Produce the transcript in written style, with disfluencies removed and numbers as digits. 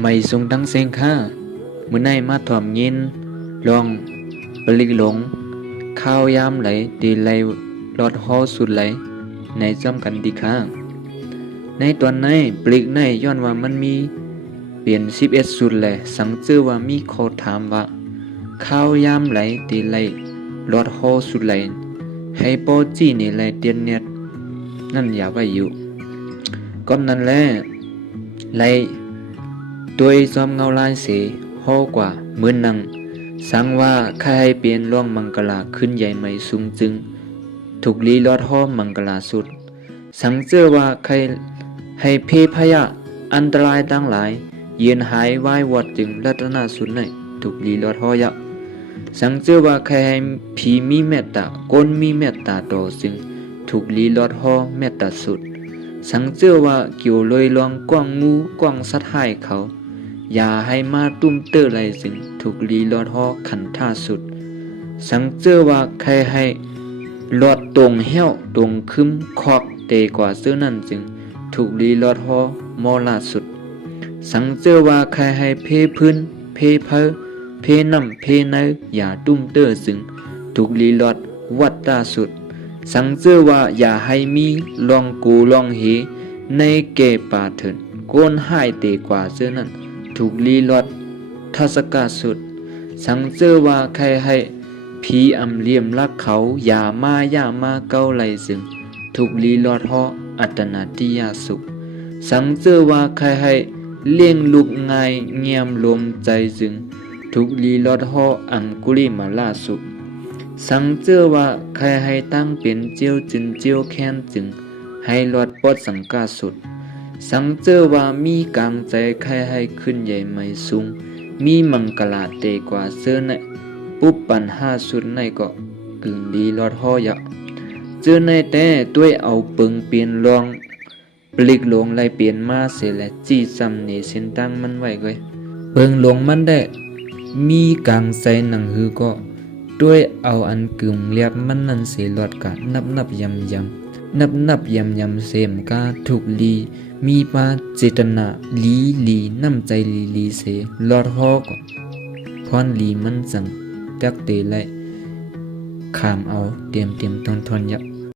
ไม่ทรงตั้งเสียงข้าเมื่อในมาถ่อมยินลองปลิกหลงข้าวยามไหลตีไหลลอดหอสุดไหลในจอมกันดีข้างในตอนในปลิกในย้อนว่ามันมีเปลี่ยน11สุดแหละสังเจอว่ามีข้อถามว่าข้าวยามไหลตีไหลลอดหอสุดไหลให้ปอจี้นี่ไหลเตียนเนียดนั่นอย่าไว้อยู่ก่อนนั้นแหละไหลตัวจอมเงาลายเสหอกว่าเหมือนนังสังว่าใครให้เปลี่ยนล่องมังกลาขึ้นใหญ่ไม่สูงจึงถูกลีลอดห้อมังกลาสุดสังเจอว่าใครให้เพพยะอันตรายตั้งหลายเย็นหายวายวอดจึงรัตนาสุดในถูกลีลอดห้อยะสังเจอว่าใครให้ผีมีเมตตาก้นมีเมตตาต่อจึงถูกลีลอดห้อเมตตาสุดสังเจอว่าเกี่ยวลอยลองกว้างงูกว้างสัดหายเขาอย่าให้มาตุ้มเตอร์ไรจึงถูกลีลอดหอขันท่าสุดสังเจอว่าใครให้ลอดตรงเหี้ยวตรงคึมคอกเตกว่าเสื้อนั่นจึงถูกลีลอดหอมอลาสุดสังเจอว่าใครให้เพพื้นเพเพอเพน้ำเพเนยอย่าตุ้มเตอร์จึงถูกลีลอดวัดตาสุดสังเจอว่าอย่าให้มีลองกูลองเหในเกป่าเถินโกนหายเตกว่าเสื้อนั่นถูกลีลอดทัศกาสุดสังเจอว่าใครให้ผีอำเลียมรักเขาอย่ามาเก้าไหลซึ่งถูกลีลอดหออัตนาติยาสุขสังเจอว่าใครให้เลี้ยงลูกง่ายเงียมลมใจจึงถูกลีลอดหออังกุลิมาลาสุขสังเจอว่าใครให้ตั้งเป็นเจียวจินเจียวแค้นจึงให้ลอดปอดสังกาสุดสังเจอว่ามีกลางใจใครให้ขึ้นใหญ่ไม่สูงมีมังกลาเตกว่าเสื้อในปุ๊บปันห้าสุดในก็กึ่งดีลอดหอยะเจอในแต่ด้วยเอาเปิงเปลี่ยนลองปลิกหลงไล่เปลี่ยนมาเสียและจี้ซ้ำนี่เส้นตั้งมันไว้เลยเปิงหลงมันได้มีกลางใจหนังหือก็ด้วยเอาอันกึ่งเรียบมันนั่นเสียหลอดกะนับยำเสมกาถูกลีมีปาเจตนาลีน้ำใจลีเสลอดฮอกพรลีมันจังจักเตไลขามเอาเตรียมทนยับ